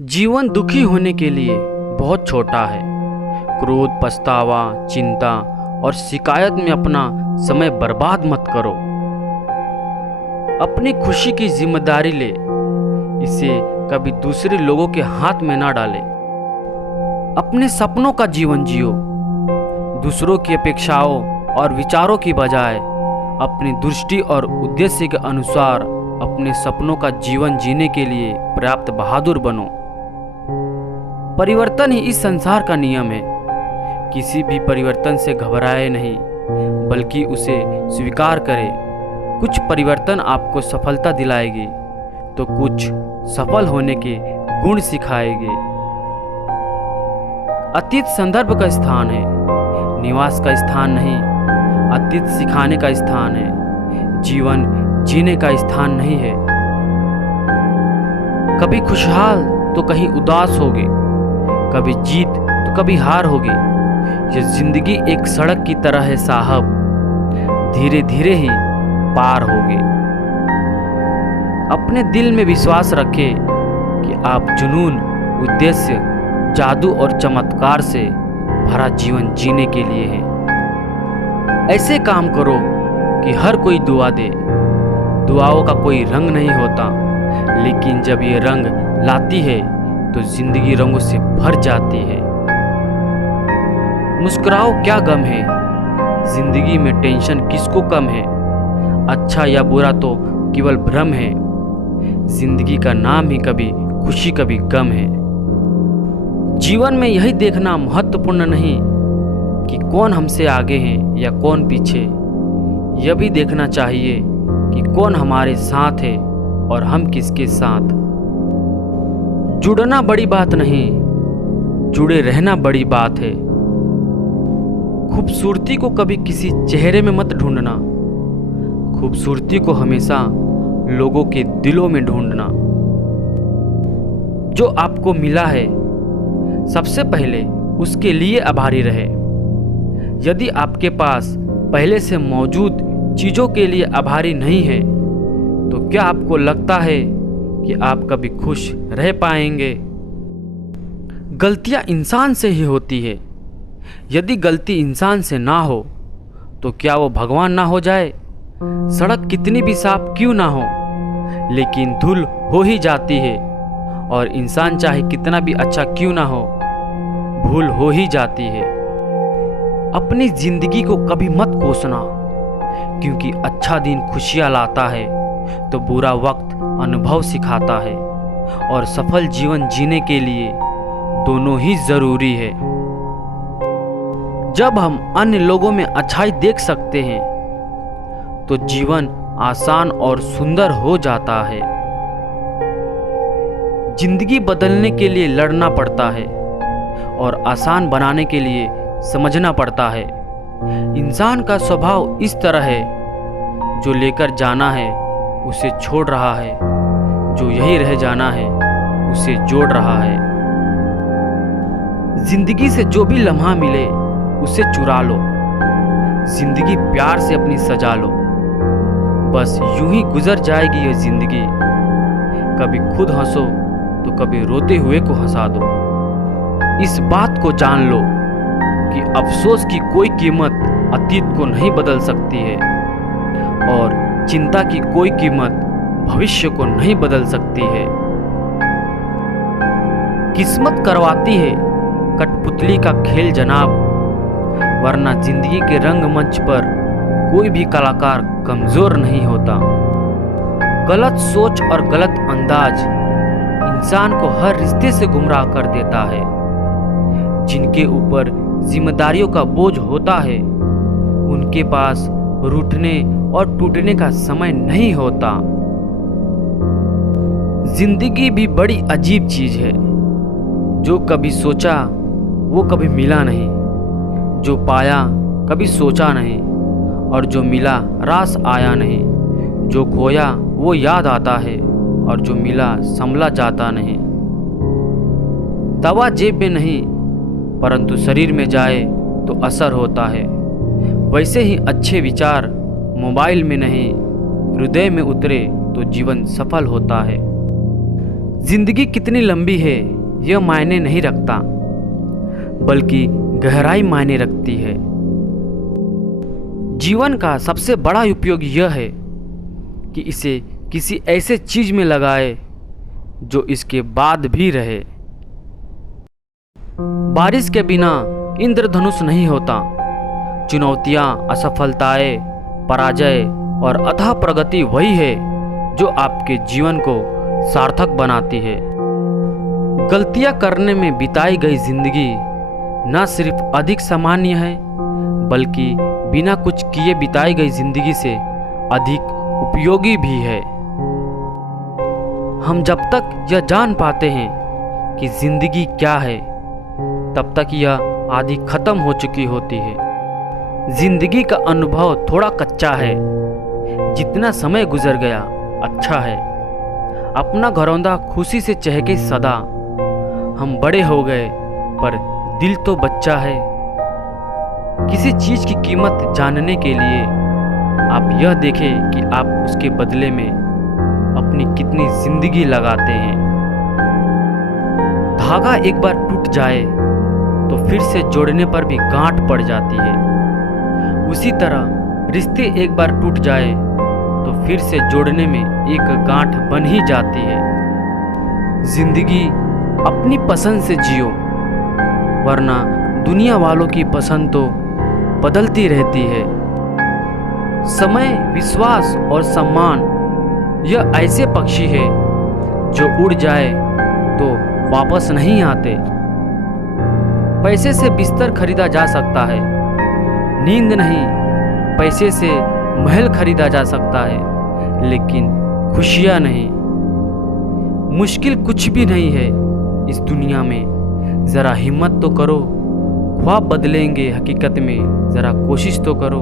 जीवन दुखी होने के लिए बहुत छोटा है। क्रोध, पछतावा, चिंता और शिकायत में अपना समय बर्बाद मत करो। अपनी खुशी की जिम्मेदारी ले, इसे कभी दूसरे लोगों के हाथ में ना डाले। अपने सपनों का जीवन जियो, दूसरों की अपेक्षाओं और विचारों की बजाय अपनी दृष्टि और उद्देश्य के अनुसार अपने सपनों का जीवन जीने के लिए पर्याप्त बहादुर बनो। परिवर्तन ही इस संसार का नियम है। किसी भी परिवर्तन से घबराए नहीं, बल्कि उसे स्वीकार करें। कुछ परिवर्तन आपको सफलता दिलाएगी, तो कुछ सफल होने के गुण सिखाएंगे। अतीत संदर्भ का स्थान है, निवास का स्थान नहीं। अतीत सिखाने का स्थान है, जीवन जीने का स्थान नहीं है। कभी खुशहाल तो कहीं उदास होगे, कभी जीत तो कभी हार होगी। ये जिंदगी एक सड़क की तरह है साहब, धीरे धीरे ही पार होगे। अपने दिल में विश्वास रखें कि आप जुनून, उद्देश्य, जादू और चमत्कार से भरा जीवन जीने के लिए हैं। ऐसे काम करो कि हर कोई दुआ दे। दुआओं का कोई रंग नहीं होता, लेकिन जब ये रंग लाती है तो जिंदगी रंगों से भर जाती है। मुस्कुराओ, क्या गम है, जिंदगी में टेंशन किसको कम है। अच्छा या बुरा तो केवल भ्रम है, जिंदगी का नाम ही कभी खुशी कभी गम है। जीवन में यही देखना महत्वपूर्ण नहीं कि कौन हमसे आगे हैं या कौन पीछे। यह भी देखना चाहिए कि कौन हमारे साथ है और हम किसके साथ। जुड़ना बड़ी बात नहीं, जुड़े रहना बड़ी बात है। खूबसूरती को कभी किसी चेहरे में मत ढूंढना, खूबसूरती को हमेशा लोगों के दिलों में ढूंढना। जो आपको मिला है, सबसे पहले उसके लिए आभारी रहे। यदि आपके पास पहले से मौजूद चीजों के लिए आभारी नहीं है, तो क्या आपको लगता है कि आप कभी खुश रह पाएंगे? गलतियां इंसान से ही होती है। यदि गलती इंसान से ना हो, तो क्या वो भगवान ना हो जाए? सड़क कितनी भी साफ क्यों ना हो, लेकिन धूल हो ही जाती है। और इंसान चाहे कितना भी अच्छा क्यों ना हो, भूल हो ही जाती है। अपनी जिंदगी को कभी मत कोसना, क्योंकि अच्छा दिन खुशियां लाता है तो बुरा वक्त अनुभव सिखाता है। और सफल जीवन जीने के लिए दोनों ही जरूरी है। जब हम अन्य लोगों में अच्छाई देख सकते हैं, तो जीवन आसान और सुंदर हो जाता है। जिंदगी बदलने के लिए लड़ना पड़ता है और आसान बनाने के लिए समझना पड़ता है। इंसान का स्वभाव इस तरह है, जो लेकर जाना है उसे छोड़ रहा है, जो यही रह जाना है उसे जोड़ रहा है। जिंदगी से जो भी लम्हा मिले उसे चुरा लो। जिंदगी प्यार से अपनी सजा लो। बस यूं ही गुजर जाएगी ये जिंदगी। कभी खुद हंसो तो कभी रोते हुए को हंसा दो। इस बात को जान लो कि अफसोस की कोई कीमत अतीत को नहीं बदल सकती है, और चिंता की कोई कीमत भविष्य को नहीं बदल सकती है। किस्मत करवाती है कठपुतली का खेल जनाब, वरना जिंदगी के रंगमंच पर कोई भी कलाकार कमजोर नहीं होता। गलत सोच और गलत अंदाज इंसान को हर रिश्ते से गुमराह कर देता है। जिनके ऊपर जिम्मेदारियों का बोझ होता है, उनके पास रूठने और टूटने का समय नहीं होता। जिंदगी भी बड़ी अजीब चीज है। जो कभी सोचा वो कभी मिला नहीं, जो पाया कभी सोचा नहीं, और जो मिला रास आया नहीं। जो खोया वो याद आता है, और जो मिला संभला जाता नहीं। दवा जेब में नहीं, परंतु शरीर में जाए तो असर होता है। वैसे ही अच्छे विचार मोबाइल में नहीं, हृदय में उतरे तो जीवन सफल होता है। जिंदगी कितनी लंबी है यह मायने नहीं रखता, बल्कि गहराई मायने रखती है। जीवन का सबसे बड़ा उपयोग यह है कि इसे किसी ऐसे चीज में लगाए जो इसके बाद भी रहे। बारिश के बिना इंद्रधनुष नहीं होता। चुनौतियां, असफलताएं, पराजय और अथाह प्रगति वही है जो आपके जीवन को सार्थक बनाती है। गलतियां करने में बिताई गई जिंदगी न सिर्फ अधिक सामान्य है, बल्कि बिना कुछ किए बिताई गई जिंदगी से अधिक उपयोगी भी है। हम जब तक यह जान पाते हैं कि जिंदगी क्या है, तब तक यह आधी खत्म हो चुकी होती है। जिंदगी का अनुभव थोड़ा कच्चा है, जितना समय गुजर गया अच्छा है। अपना घरौंदा खुशी से चहके सदा, हम बड़े हो गए पर दिल तो बच्चा है। किसी चीज की कीमत जानने के लिए आप यह देखें कि आप उसके बदले में अपनी कितनी जिंदगी लगाते हैं। धागा एक बार टूट जाए तो फिर से जोड़ने पर भी गांठ पड़ जाती है। उसी तरह रिश्ते एक बार टूट जाए तो फिर से जोड़ने में एक गांठ बन ही जाती है। जिंदगी अपनी पसंद से जियो, वरना दुनिया वालों की पसंद तो बदलती रहती है। समय, विश्वास और सम्मान यह ऐसे पक्षी है जो उड़ जाए तो वापस नहीं आते। पैसे से बिस्तर खरीदा जा सकता है, नींद नहीं। पैसे से महल खरीदा जा सकता है, लेकिन खुशियाँ नहीं। मुश्किल कुछ भी नहीं है इस दुनिया में, ज़रा हिम्मत तो करो। ख्वाब बदलेंगे हकीकत में, ज़रा कोशिश तो करो।